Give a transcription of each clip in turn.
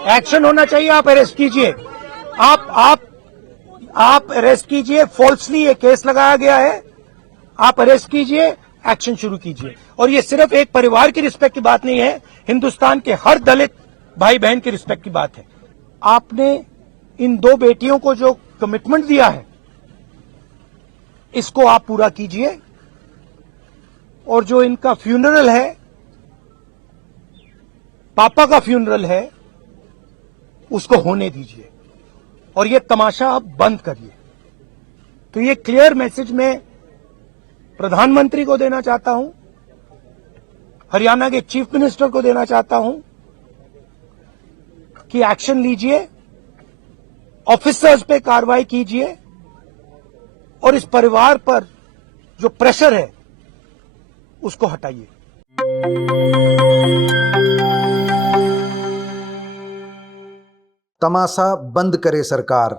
Action होना चाहिए। आप अरेस्ट कीजिए, आप अरेस्ट कीजिए। फॉल्सली ये केस लगाया गया है, आप अरेस्ट कीजिए, एक्शन शुरू कीजिए। और ये सिर्फ एक परिवार की रिस्पेक्ट की बात नहीं है, हिंदुस्तान के हर दलित भाई बहन की रिस्पेक्ट की बात है। आपने इन दो बेटियों को जो कमिटमेंट दिया है, इसको आप पूरा कीजिए। और जो इनका फ्यूनरल है, पापा का फ्यूनरल है, उसको होने दीजिए और ये तमाशा आप बंद करिए। तो ये क्लियर मैसेज मैं प्रधानमंत्री को देना चाहता हूं, हरियाणा के चीफ मिनिस्टर को देना चाहता हूं कि एक्शन लीजिए, ऑफिसर्स पे कार्रवाई कीजिए और इस परिवार पर जो प्रेशर है उसको हटाइए। तमाशा बंद करे सरकार।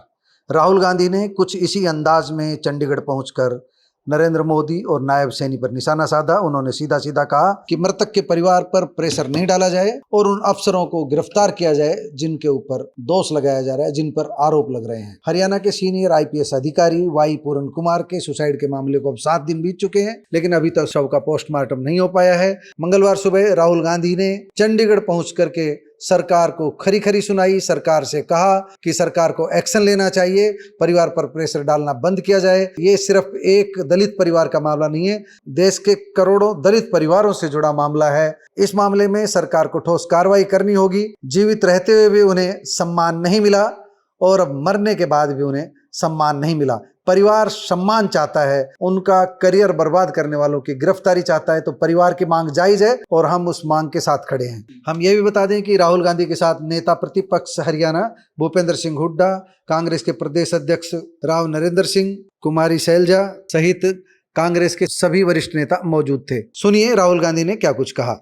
राहुल गांधी ने कुछ इसी अंदाज में चंडीगढ़ पहुंचकर नरेंद्र मोदी और नायब सैनी पर निशाना साधा। उन्होंने सीधा सीधा कहा कि मृतक के परिवार पर प्रेशर नहीं डाला जाए और उन अफसरों को गिरफ्तार किया जाए जिनके ऊपर दोष लगाया जा रहा है, जिन पर आरोप लग रहे हैं। हरियाणा के सीनियर IPS अधिकारी वाई पूरन कुमार के सुसाइड के मामले को अब 7 दिन बीत चुके हैं, लेकिन अभी तक शव का पोस्टमार्टम नहीं हो पाया है। मंगलवार सुबह राहुल गांधी ने चंडीगढ़ पहुंच करके सरकार को खरी खरी सुनाई। सरकार से कहा कि सरकार को एक्शन लेना चाहिए, परिवार पर प्रेशर डालना बंद किया जाए। ये सिर्फ एक दलित परिवार का मामला नहीं है, देश के करोड़ों दलित परिवारों से जुड़ा मामला है। इस मामले में सरकार को ठोस कार्रवाई करनी होगी। जीवित रहते हुए भी उन्हें सम्मान नहीं मिला और अब मरने के बाद भी उन्हें सम्मान नहीं मिला। परिवार सम्मान चाहता है, उनका करियर बर्बाद करने वालों की गिरफ्तारी चाहता है। तो परिवार की मांग जायज है और हम उस मांग के साथ खड़े हैं। हम ये भी बता दें कि राहुल गांधी के साथ नेता प्रतिपक्ष हरियाणा भूपेंद्र सिंह हुड्डा, कांग्रेस के प्रदेश अध्यक्ष राव नरेंद्र सिंह, कुमारी शैलजा सहित कांग्रेस के सभी वरिष्ठ नेता मौजूद थे। सुनिए राहुल गांधी ने क्या कुछ कहा।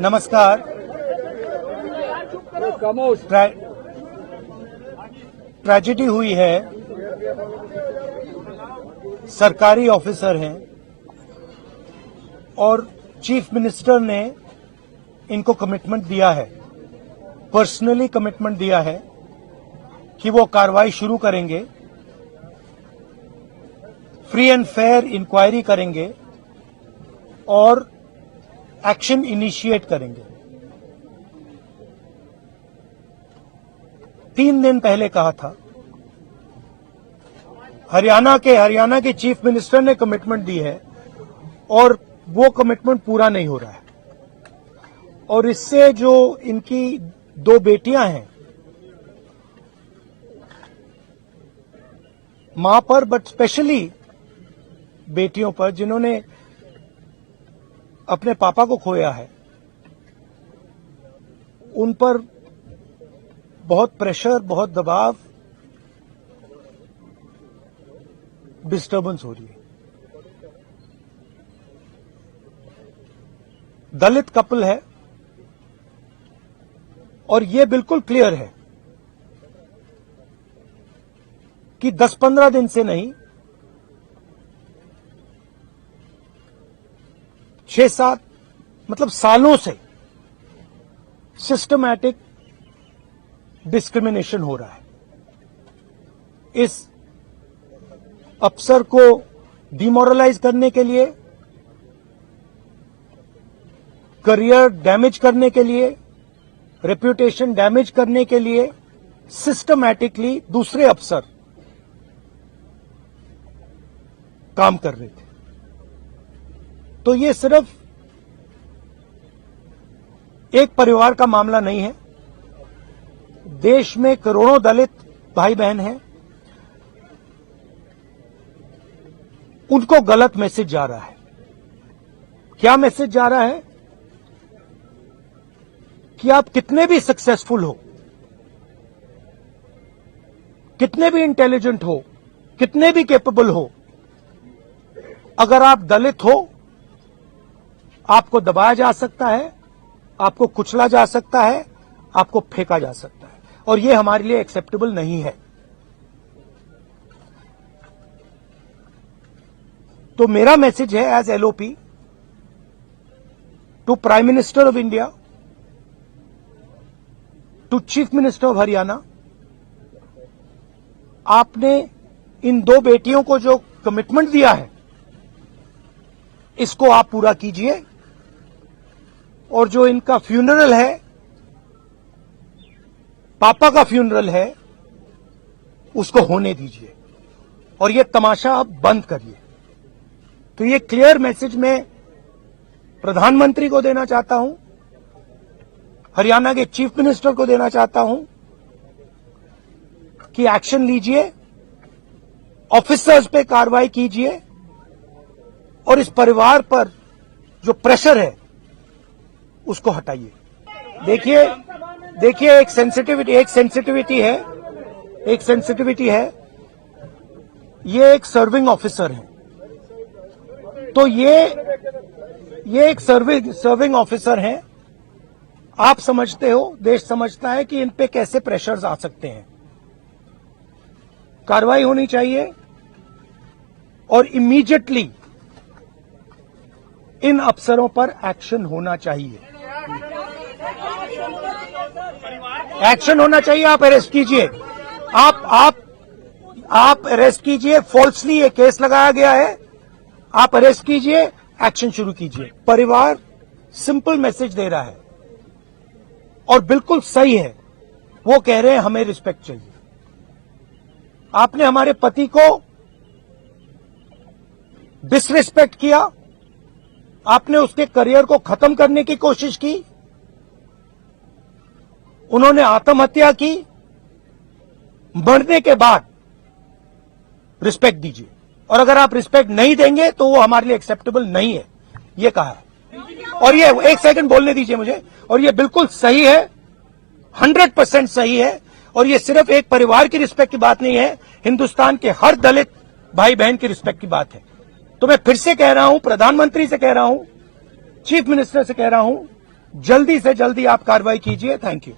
नमस्कार। ट्रेजेडी हुई है, सरकारी ऑफिसर हैं और चीफ मिनिस्टर ने इनको कमिटमेंट दिया है, पर्सनली कमिटमेंट दिया है कि वो कार्रवाई शुरू करेंगे, फ्री एंड फेयर इंक्वायरी करेंगे और एक्शन इनिशिएट करेंगे। 3 दिन पहले कहा था, हरियाणा के चीफ मिनिस्टर ने कमिटमेंट दी है और वो कमिटमेंट पूरा नहीं हो रहा है। और इससे जो इनकी 2 बेटियां हैं, मां पर, बट स्पेशली बेटियों पर जिन्होंने अपने पापा को खोया है, उन पर बहुत प्रेशर, बहुत दबाव, डिस्टर्बेंस हो रही है। दलित कपल है और यह बिल्कुल क्लियर है कि 10-15 दिन से नहीं, 6-7 मतलब सालों से सिस्टमैटिक डिस्क्रिमिनेशन हो रहा है। इस अफसर को डिमोरलाइज करने के लिए, करियर डैमेज करने के लिए, रेप्यूटेशन डैमेज करने के लिए सिस्टमैटिकली दूसरे अफसर काम कर रहे थे। तो ये सिर्फ एक परिवार का मामला नहीं है, देश में करोड़ों दलित भाई बहन हैं, उनको गलत मैसेज जा रहा है। क्या मैसेज जा रहा है? कि आप कितने भी सक्सेसफुल हो, कितने भी इंटेलिजेंट हो, कितने भी कैपेबल हो, अगर आप दलित हो, आपको दबाया जा सकता है, आपको कुचला जा सकता है, आपको फेंका जा सकता है, और यह हमारे लिए एक्सेप्टेबल नहीं है। तो मेरा मैसेज है as LOP to prime minister of India, to chief minister of Haryana, आपने इन दो बेटियों को जो कमिटमेंट दिया है इसको आप पूरा कीजिए, और जो इनका फ्यूनरल है, पापा का फ्यूनरल है, उसको होने दीजिए और ये तमाशा अब बंद करिए। तो ये क्लियर मैसेज मैं प्रधानमंत्री को देना चाहता हूं, हरियाणा के चीफ मिनिस्टर को देना चाहता हूं कि एक्शन लीजिए, ऑफिसर्स पे कार्रवाई कीजिए और इस परिवार पर जो प्रेशर है उसको हटाइए। देखिए एक सेंसिटिविटी है, ये एक सर्विंग ऑफिसर है, तो ये एक सर्विंग ऑफिसर है। आप समझते हो, देश समझता है कि इन पे कैसे प्रेशर्स आ सकते हैं। कार्रवाई होनी चाहिए और इमीडिएटली इन अफसरों पर एक्शन होना चाहिए। एक्शन होना चाहिए। आप अरेस्ट कीजिए, आप अरेस्ट कीजिए। फॉल्सली ये केस लगाया गया है, आप अरेस्ट कीजिए, एक्शन शुरू कीजिए। परिवार सिंपल मैसेज दे रहा है और बिल्कुल सही है, वो कह रहे हैं हमें रिस्पेक्ट चाहिए। आपने हमारे पति को डिसरिस्पेक्ट किया, आपने उसके करियर को खत्म करने की कोशिश की, उन्होंने आत्महत्या की, मरने के बाद रिस्पेक्ट दीजिए, और अगर आप रिस्पेक्ट नहीं देंगे तो वो हमारे लिए एक्सेप्टेबल नहीं है, ये कहा है। और ये एक सेकंड बोलने दीजिए मुझे, और ये बिल्कुल सही है, 100% सही है, और ये सिर्फ एक परिवार की रिस्पेक्ट की बात नहीं है, हिंदुस्तान के हर दलित भाई बहन की रिस्पेक्ट की बात है। तो मैं फिर से कह रहा हूं, प्रधानमंत्री से कह रहा हूं, चीफ मिनिस्टर से कह रहा हूं, जल्दी से जल्दी आप कार्रवाई कीजिए। Thank you.